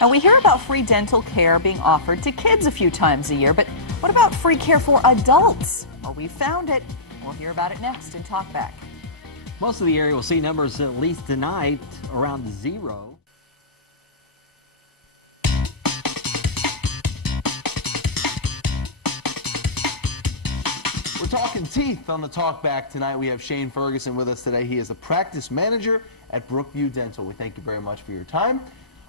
Now, we hear about free dental care being offered to kids a few times a year, but what about free care for adults? Well, we found it. We'll hear about it next in Talk Back. Most of the area will see numbers, at least tonight, around 0. We're talking teeth on the Talk Back tonight. We have Shaun Ferguson with us today. He is a practice manager at Brookview Dental. We thank you very much for your time.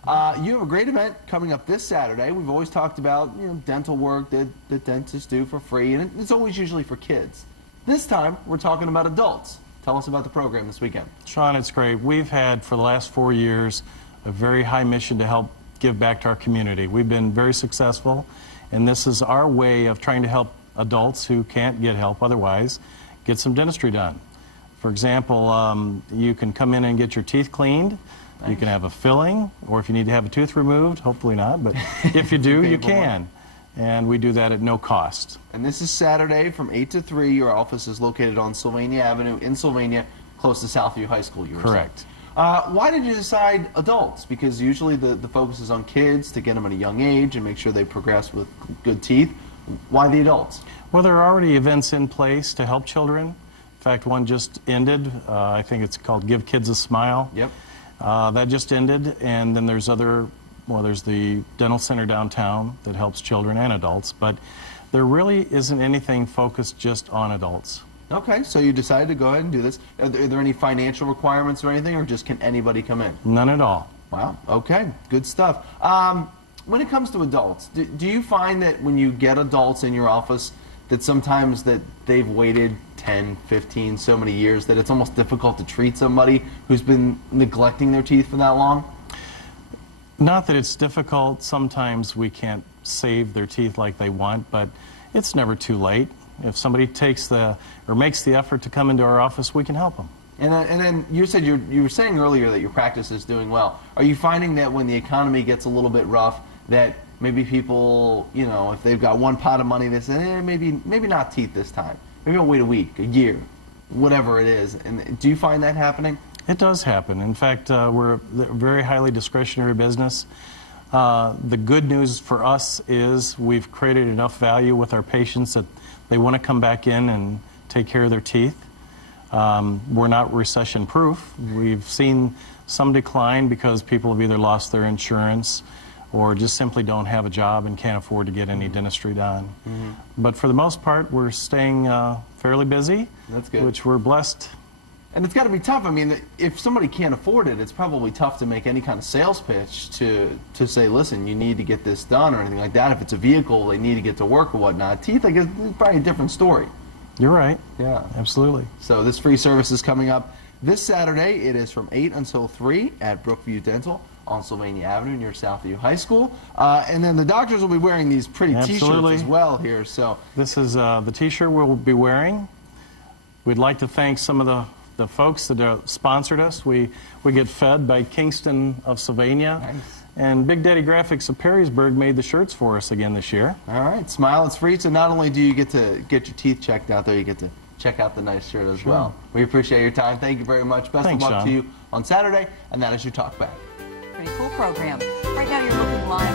You have a great event coming up this Saturday. We've always talked about dental work that dentists do for free, and it's always usually for kids. This time, we're talking about adults. Tell us about the program this weekend. Shaun, it's great. We've had, for the last 4 years, a very high mission to help give back to our community. We've been very successful, and this is our way of trying to help adults who can't get help otherwise get some dentistry done. For example, you can come in and get your teeth cleaned. Nice. You can have a filling, or if you need to have a tooth removed, hopefully not, but if you do, you can. And we do that at no cost. And this is Saturday from 8 to 3. Your office is located on Sylvania Avenue in Sylvania, close to Southview High School. Correct. Why did you decide adults? Because usually the focus is on kids to get them at a young age and make sure they progress with good teeth. Why the adults? Well, there are already events in place to help children. In fact, one just ended. I think it's called Give Kids a Smile. Yep. That just ended, and then there's there's the dental center downtown that helps children and adults, but there really isn't anything focused just on adults. Okay, so you decided to go ahead and do this. Are there any financial requirements or anything, or just can anybody come in? None at all. Wow, okay, good stuff. When it comes to adults, do you find that when you get adults in your office that sometimes that they've waited 10, 15, so many years that it's almost difficult to treat somebody who's been neglecting their teeth for that long? Not that it's difficult. Sometimes we can't save their teeth like they want, but it's never too late. If somebody makes the effort to come into our office, we can help them. And then you said you were saying earlier that your practice is doing well. Are you finding that when the economy gets a little bit rough, that maybe people, if they've got one pot of money, they say, maybe not teeth this time. Maybe I'll wait a week, a year, whatever it is. And do you find that happening? It does happen. In fact, we're a very highly discretionary business. The good news for us is we've created enough value with our patients that they want to come back in and take care of their teeth. We're not recession-proof. We've seen some decline because people have either lost their insurance or just simply don't have a job and can't afford to get any dentistry done. Mm-hmm. But for the most part, we're staying fairly busy. That's good. Which we're blessed. And it's got to be tough. I mean, if somebody can't afford it, it's probably tough to make any kind of sales pitch to say, listen, you need to get this done or anything like that. If it's a vehicle, they need to get to work or whatnot. Teeth, I guess, is probably a different story. You're right. Yeah. Absolutely. So this free service is coming up this Saturday. It is from 8 until 3 at Brookview Dental on Sylvania Avenue near Southview High School. And then the doctors will be wearing these pretty T-shirts as well here. So this is the T-shirt we'll be wearing. We'd like to thank some of the folks that sponsored us. We get fed by Kingston of Sylvania. Nice. And Big Daddy Graphics of Perrysburg made the shirts for us again this year. All right, Smile, it's free. So not only do you get to get your teeth checked out there, you get to check out the nice shirt as well. We appreciate your time. Thank you very much. Best of luck to you on Saturday. And that is your Talk Back. Pretty cool program. Right now you're looking live